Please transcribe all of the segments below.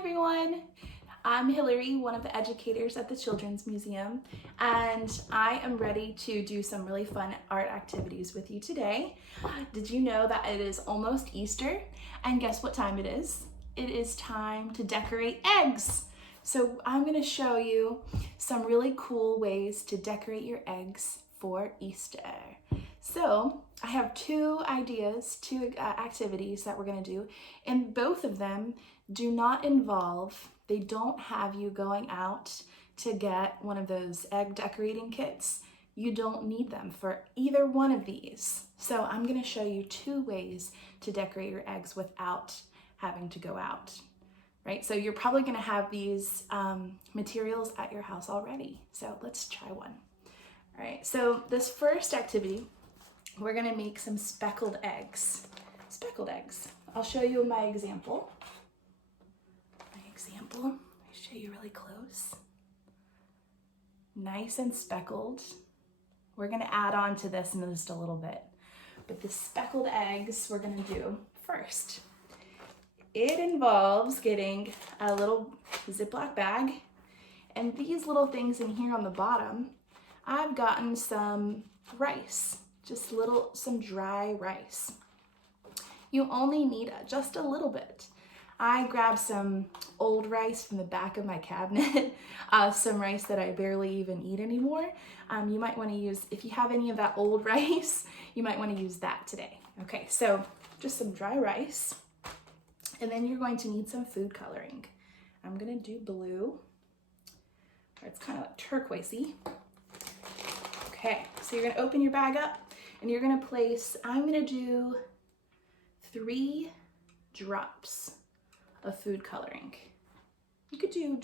everyone. I'm Hillary, one of the educators at the Children's Museum, and I am ready to do some really fun art activities with you today. Did you know that it is almost Easter? And guess what time it is? It is time to decorate eggs. So I'm going to show you some really cool ways to decorate your eggs for Easter. So I have two ideas, two activities that we're going to do, and both of them do not involve, they don't have you going out to get one of those egg decorating kits. You don't need them for either one of these. So I'm going to show you two ways to decorate your eggs without having to go out. Right, so you're probably going to have these materials at your house already. So let's try one. All right, so this first activity, we're going to make some speckled eggs. Speckled eggs. I'll show you my example. Let me show you really close. Nice and speckled. We're going to add on to this in just a little bit. But the speckled eggs we're going to do first. It involves getting a little Ziploc bag, and these little things in here on the bottom, I've gotten some rice, just some dry rice. You only need just a little bit. I grabbed some old rice from the back of my cabinet, some rice that I barely even eat anymore. You might want to use, if you have any of that old rice, you might want to use that today. Okay, so just some dry rice. And then you're going to need some food coloring. I'm gonna do blue, or it's kind of like turquoisey. Okay, so you're gonna open your bag up and you're gonna place, I'm gonna do 3 drops of food coloring. You could do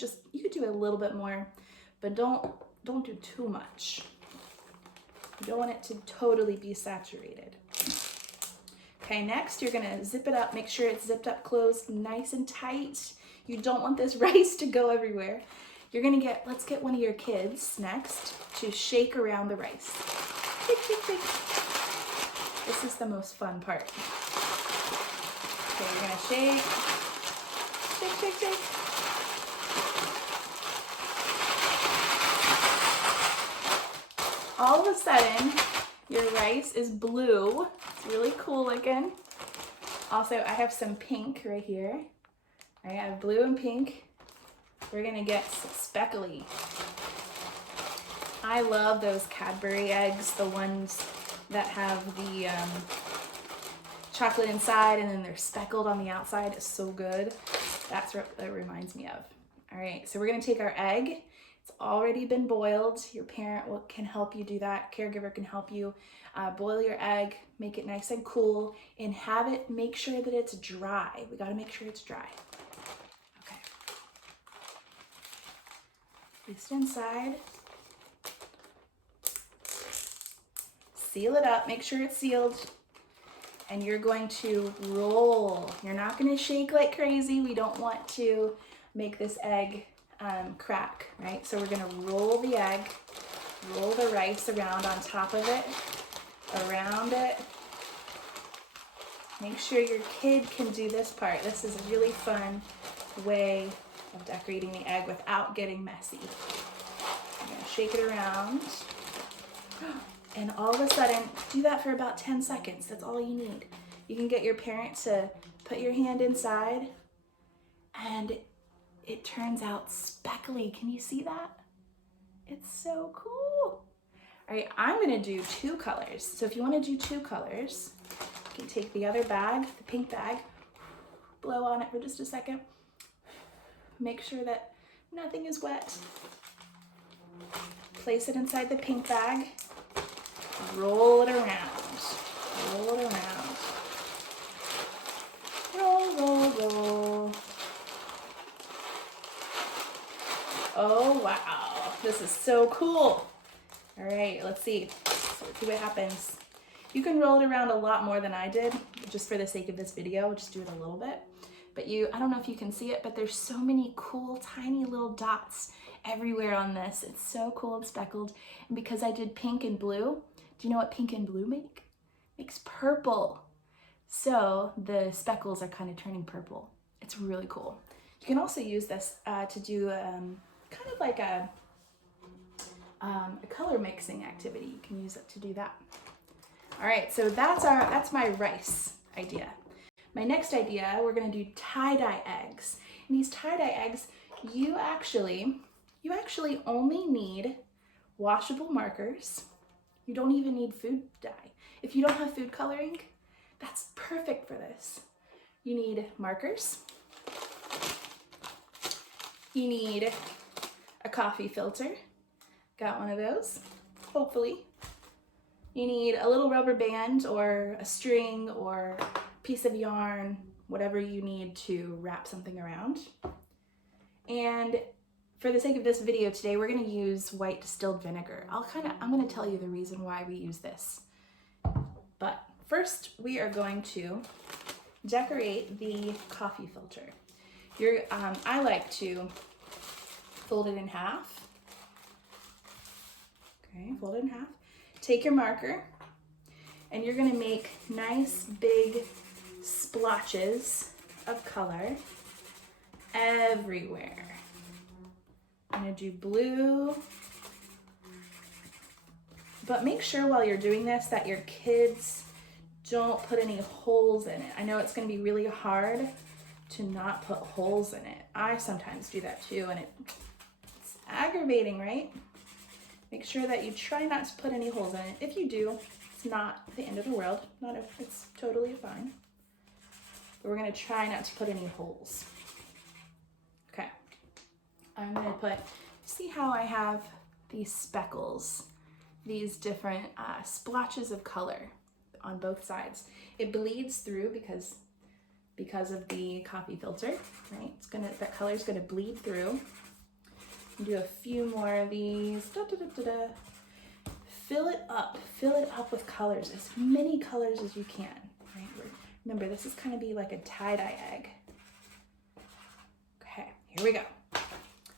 a little bit more, but don't do too much. You don't want it to totally be saturated. Okay, next you're gonna zip it up, make sure it's zipped up closed, nice and tight. You don't want this rice to go everywhere. You're gonna let's get one of your kids next to shake around the rice. Shake, shake, shake. This is the most fun part. Okay, you're gonna shake, shake, shake, shake. All of a sudden, your rice is blue. It's really cool looking. Also, I have some pink right here. I have blue and pink. We're gonna get speckly. I love those Cadbury eggs, the ones that have the chocolate inside and then they're speckled on the outside. It's so good. That's what it reminds me of. All right, so we're gonna take our egg. It's already been boiled. Your parent can help you do that. Caregiver can help you boil your egg, make it nice and cool, and make sure that it's dry. We gotta make sure it's dry. Okay. Place it inside. Seal it up, make sure it's sealed. And you're going to roll. You're not gonna shake like crazy. We don't want to make this egg crack, right? So we're gonna roll the egg, roll the rice around on top of it, around it. Make sure your kid can do this part. This is a really fun way of decorating the egg without getting messy. I'm gonna shake it around. And all of a sudden, do that for about 10 seconds. That's all you need. You can get your parent to put your hand inside and it turns out speckly. Can you see that? It's so cool. All right, I'm gonna do 2 colors. So if you wanna do 2 colors, you can take the other bag, the pink bag, blow on it for just a second. Make sure that nothing is wet. Place it inside the pink bag. Roll it around. Roll it around. Roll, roll, roll. Oh, wow. This is so cool. All right, let's see. Let's see what happens. You can roll it around a lot more than I did, just for the sake of this video. Just do it a little bit. But I don't know if you can see it, but there's so many cool, tiny little dots everywhere on this. It's so cool and speckled. And because I did pink and blue, do you know what pink and blue makes purple. So the speckles are kind of turning purple. It's really cool. You can also use this to do kind of like a color mixing activity. You can use it to do that. All right, so that's my rice idea. My next idea, we're gonna do tie-dye eggs. And these tie-dye eggs, you actually only need washable markers. You don't even need food dye. If you don't have food coloring, that's perfect for this. You need markers. You need a coffee filter. Got one of those, hopefully. You need a little rubber band or a string or a piece of yarn, whatever you need to wrap something around. And for the sake of this video today, we're gonna use white distilled vinegar. I'm gonna tell you the reason why we use this. But first, we are going to decorate the coffee filter. I like to fold it in half. Okay, fold it in half. Take your marker, and you're gonna make nice big splotches of color everywhere. I'm gonna do blue, but make sure while you're doing this that your kids don't put any holes in it. I know it's gonna be really hard to not put holes in it. I sometimes do that too, and it's aggravating, right? Make sure that you try not to put any holes in it. If you do, it's not the end of the world. It's totally fine. But we're gonna try not to put any holes. Okay, I'm gonna see how I have these speckles, these different splotches of color on both sides. It bleeds through because of the coffee filter, right? That color's gonna bleed through. Do a few more of these. Fill it up with colors, as many colors as you can, right? Remember, this is kind of be like a tie-dye egg. Okay, here we go.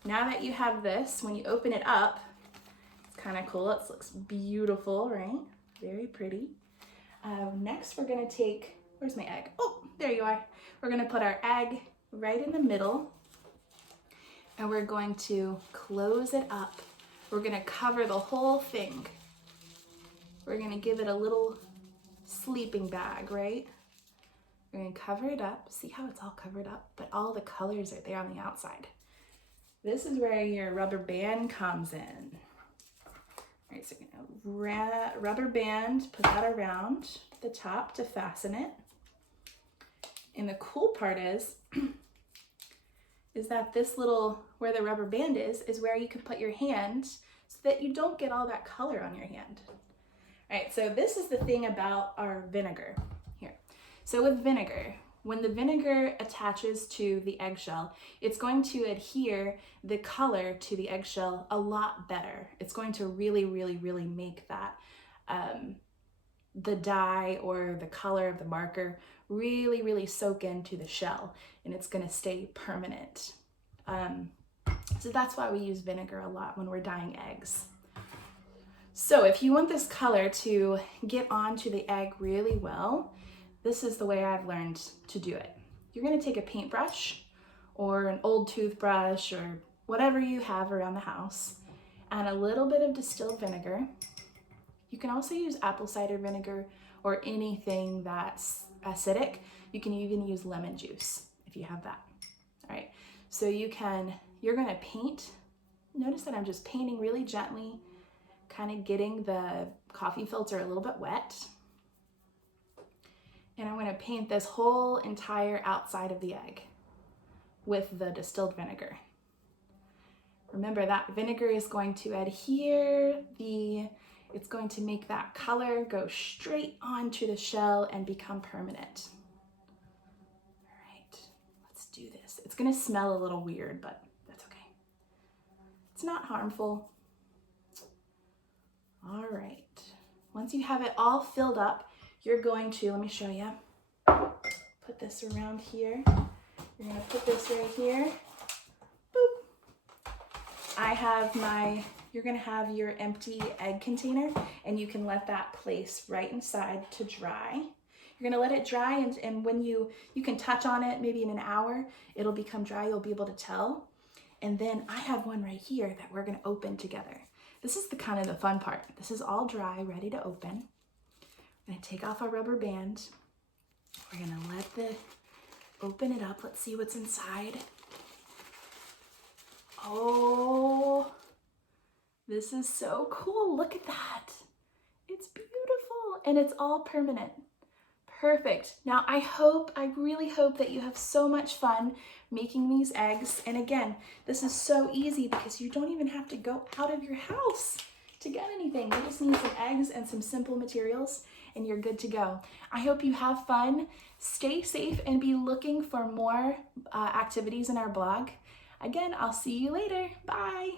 Now that you have this, when you open it up, it's kind of cool. It looks beautiful, right? Very pretty. Next, we're gonna take, where's my egg? Oh, there you are. We're gonna put our egg right in the middle, and we're going to close it up. We're gonna cover the whole thing. We're gonna give it a little sleeping bag, right? We're gonna cover it up. See how it's all covered up, but all the colors are there on the outside. This is where your rubber band comes in. All right, so you're gonna rubber band, put that around the top to fasten it. And the cool part is that this little, where the rubber band is where you can put your hand so that you don't get all that color on your hand. All right, so this is the thing about our vinegar here. So with vinegar, when the vinegar attaches to the eggshell, it's going to adhere the color to the eggshell a lot better. It's going to really, really, really make that, the dye or the color of the marker really, really soak into the shell, and it's gonna stay permanent. So that's why we use vinegar a lot when we're dyeing eggs. So if you want this color to get onto the egg really well, this is the way I've learned to do it. You're gonna take a paintbrush or an old toothbrush or whatever you have around the house, and a little bit of distilled vinegar. You can also use apple cider vinegar or anything that's acidic. You can even use lemon juice if you have that. All right, so you're gonna paint. Notice that I'm just painting really gently, kind of getting the coffee filter a little bit wet. And I'm gonna paint this whole entire outside of the egg with the distilled vinegar. Remember that vinegar is going to adhere, it's going to make that color go straight onto the shell and become permanent. All right, let's do this. It's gonna smell a little weird, but that's okay. It's not harmful. All right, once you have it all filled up, you're going to, let me show you, put this around here. You're gonna put this right here. Boop. You're gonna have your empty egg container, and you can let that place right inside to dry. You're gonna let it dry, and when you can touch on it, maybe in an hour, it'll become dry, you'll be able to tell. And then I have one right here that we're gonna open together. This is the kind of the fun part. This is all dry, ready to open. I'm gonna take off our rubber band. We're gonna open it up. Let's see what's inside. Oh, this is so cool. Look at that. It's beautiful, and it's all permanent. Perfect. Now I really hope that you have so much fun making these eggs. And again, this is so easy because you don't even have to go out of your house to get anything. You just need some eggs and some simple materials and you're good to go. I hope you have fun. Stay safe and be looking for more activities in our blog. Again, I'll see you later. Bye.